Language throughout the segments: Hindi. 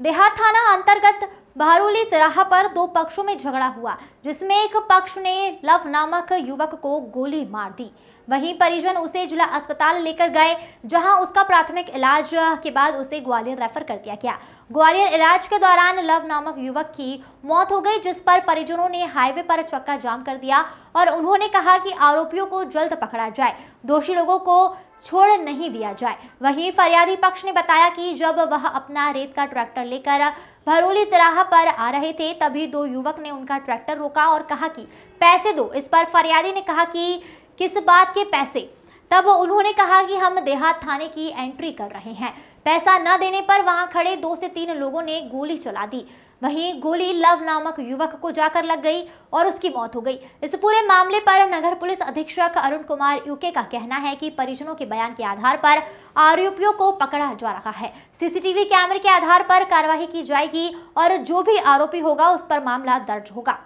देहात थाना अंतर्गत बहरोली तिराहा पर दो पक्षों में झगड़ा हुआ, जिसमें एक पक्ष ने लव नामक युवक को गोली मार दी। वहीं परिजन उसे जिला अस्पताल लेकर गए, जहां उसका प्राथमिक इलाज के बाद उसे ग्वालियर रेफर कर दिया गया। ग्वालियर इलाज के दौरान लव नामक युवक की मौत हो गई, जिस पर परिजनों ने हाईवे पर चक्का जाम कर दिया और उन्होंने कहा कि आरोपियों को जल्द पकड़ा जाए, दोषी लोगों को छोड़ नहीं दिया जाए। वहीं फरियादी पक्ष ने बताया कि जब वह अपना रेत का ट्रैक्टर लेकर बहरोली तिराहा पर आ रहे थे, तभी दो युवक ने उनका ट्रैक्टर रोका और कहा कि पैसे दो। इस पर फरियादी ने कहा कि किस बात के पैसे? तब उन्होंने कहा कि हम देहात थाने की एंट्री कर रहे हैं। पैसा न देने पर वहां खड़े 2 से 3 लोगों ने गोली चला दी। वहीं गोली लव नामक युवक को जाकर लग गई और उसकी मौत हो गई। इस पूरे मामले पर नगर पुलिस अधीक्षक अरुण कुमार यूके का कहना है कि परिजनों के बयान के आधार पर आरोपियों को पकड़ा जा रहा है। सीसीटीवी कैमरे के आधार पर कार्रवाई की जाएगी और जो भी आरोपी होगा उस पर मामला दर्ज होगा।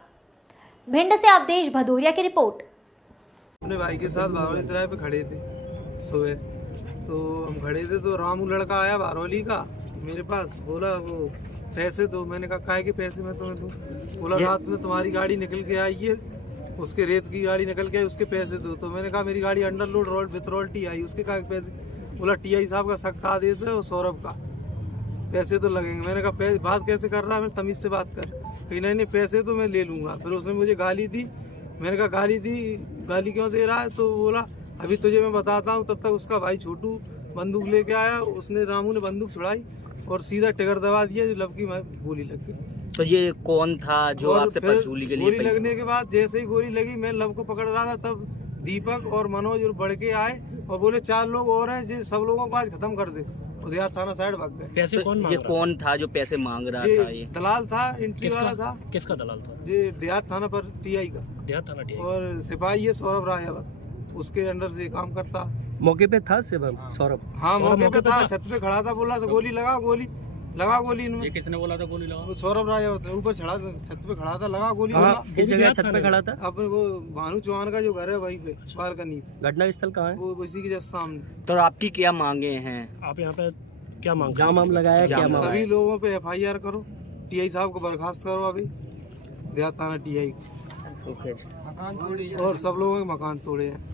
भिंड से अवधेश भदौरिया की रिपोर्ट। अपने भाई के साथ बहरोली तिराहे पे खड़े थे सुबह, तो हम खड़े थे तो रामू लड़का आया बहरोली का मेरे पास, बोला वो पैसे दो। मैंने कहा काहे के पैसे मैं तुम्हें दूं? बोला रात में तुम्हारी गाड़ी निकल के आई है, उसके रेत की गाड़ी निकल के आई, उसके पैसे दो। तो मैंने कहा मेरी गाड़ी अंडरलोड रोड विथरोल टी आई, उसके काहे के पैसे? बोला टीआई साहब का सख्त आदेश है और सौरभ का पैसे तो लगेंगे। मैंने कहा बात कैसे कर रहा है, मैं तमीज से बात कर। कहीं नहीं पैसे तो मैं ले लूंगा। फिर उसने मुझे गाली दी। मैंने कहा गाली दी, गाली क्यों दे रहा है? तो बोला अभी तुझे मैं बताता हूँ। तब तक उसका भाई छोटू बंदूक लेके आया, उसने रामू ने बंदूक छुड़ाई और सीधा टिगर दबा दिया, जो लव की गोली लग गई। तो ये कौन था जो आपसे वसूली के लिए? गोली लगने के बाद जैसे ही गोली लगी, मैं लव को पकड़ रहा था, तब दीपक और मनोज और बढ़ के आए और बोले 4 लोग और हैं, जो सब लोगों को आज खत्म कर दे। देहात थाना साइड भाग गए। पैसे कौन मांग ये रहा कौन था जो पैसे मांग रहा था? ये दलाल था, एंट्री वाला था। किसका दलाल था? ये देहात थाना पर टीआई का, देहात थाना टीआई। और सिपाही है सौरभ रायावत, उसके अंडर से काम करता। मौके पे था सौरभ? हाँ मौके पे था, छत पे खड़ा था। बोला तो गोली लगा, गोली लगा गोली इनमें। ये किसने बोला था गोली लगा? सौरभ रायावत ऊपर चढ़ा, छत पे खड़ा था, लगा गोली। किस जगह छत पे खड़ा था? अब वो भानु चौहान का जो घर है वहीं पे बालकनी। घटना स्थल कहाँ है? वो उसी के जस्ट सामने। तो आपकी क्या मांगे हैं? आप यहाँ पे क्या मांग? जाम लगाया क्या? सभी लोगों पे FIR करो, टीआई साहब को बर्खास्त करो अभी, देहात थाना टीआई और सब लोगों के मकान तोड़े हैं।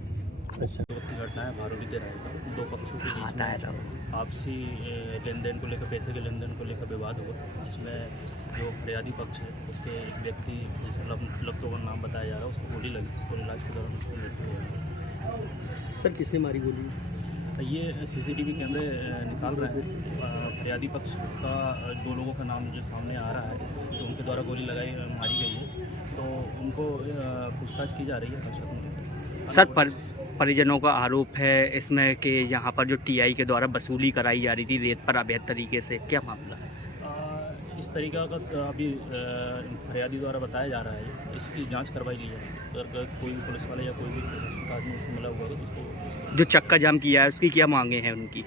अच्छा, घटना है बहरोली तिराहे पर। 2 पक्षों के बीच में आपसी लेन देन को लेकर, पैसे के लेन देन को लेकर विवाद हुआ, जिसमें जो फरियादी पक्ष है उसके एक व्यक्ति, जिसे लव तो नाम बताया जा रहा है, उसको गोली लगी और इलाज के दौरान उसकी मृत्यु हो गई। सर किसने मारी गोली? ये सीसीटीवी कैमरे निकाल रहे हैं। फरियादी पक्ष का 2 लोगों का नाम जो सामने आ रहा है, तो उनके द्वारा गोली मारी गई है, तो उनको पूछताछ की जा रही है। सर परिजनों का आरोप है इसमें कि यहाँ पर जो टीआई के द्वारा वसूली कराई जा रही थी रेत पर अवैध तरीके से, क्या मामला है? इस तरीका का अभी फरियादी द्वारा बताया जा रहा है, इसकी जांच करवाई ली है। अगर कोई भी पुलिस वाले या कोई भी आदमी उससे मिला हुआ है तो उसको जो चक्का जाम किया है उसकी क्या मांगे हैं उनकी?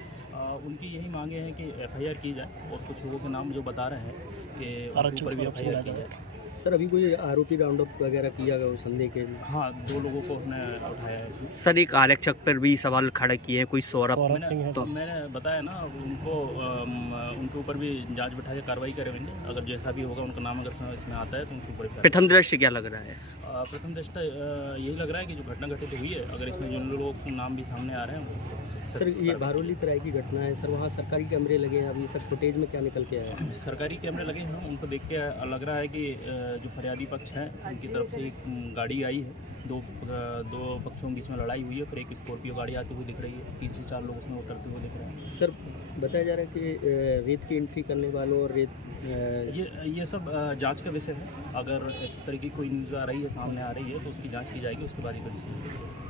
उनकी यही मांगे हैं कि FIR की जाए, और कुछ लोगों के नाम जो बता रहे हैं कि उनके ऊपर भी FIR की जाए। सर अभी कोई आरोपी राउंड अप वगैरह किया गया संदेह के? हाँ, 2 लोगों को उसने उठाया है। सर एक आरक्षक पर भी सवाल खड़ा किए हैं, कोई सौरभ सिंह है। तो मैंने बताया ना उनको, उनके ऊपर भी जांच बैठा के कार्रवाई करेंगे। अगर जैसा भी होगा उनका नाम अगर इसमें आता है तो उनके ऊपर। प्रथम दृष्टि क्या लग रहा है? प्रथम दृष्टि यही लग रहा है कि जो घटना घटित हुई है, अगर इसमें जिन लोगों के नाम भी सामने आ रहे हैं। सर ये बहरोली तिराहे की घटना है सर, वहाँ सरकारी कैमरे लगे हैं, अभी तक फुटेज में क्या निकल के आया है? सरकारी कैमरे लगे हैं, उनको देख के लग रहा है कि जो फरियादी पक्ष हैं उनकी तरफ से एक गाड़ी आई है, दो पक्षों के बीच में लड़ाई हुई है, फिर एक स्कॉर्पियो गाड़ी आती हुई दिख रही है, 3 से 4 लोग उसमें उतरते हुए दिख रहे हैं। सर बताया जा रहा है कि रेत की एंट्री करने वालों और ये सब जांच का विषय है। अगर इस तरह की कोई न्यूज़ आ रही है, सामने आ रही है, तो उसकी जांच की जाएगी, उसके बाद ही कोई डिसीजन।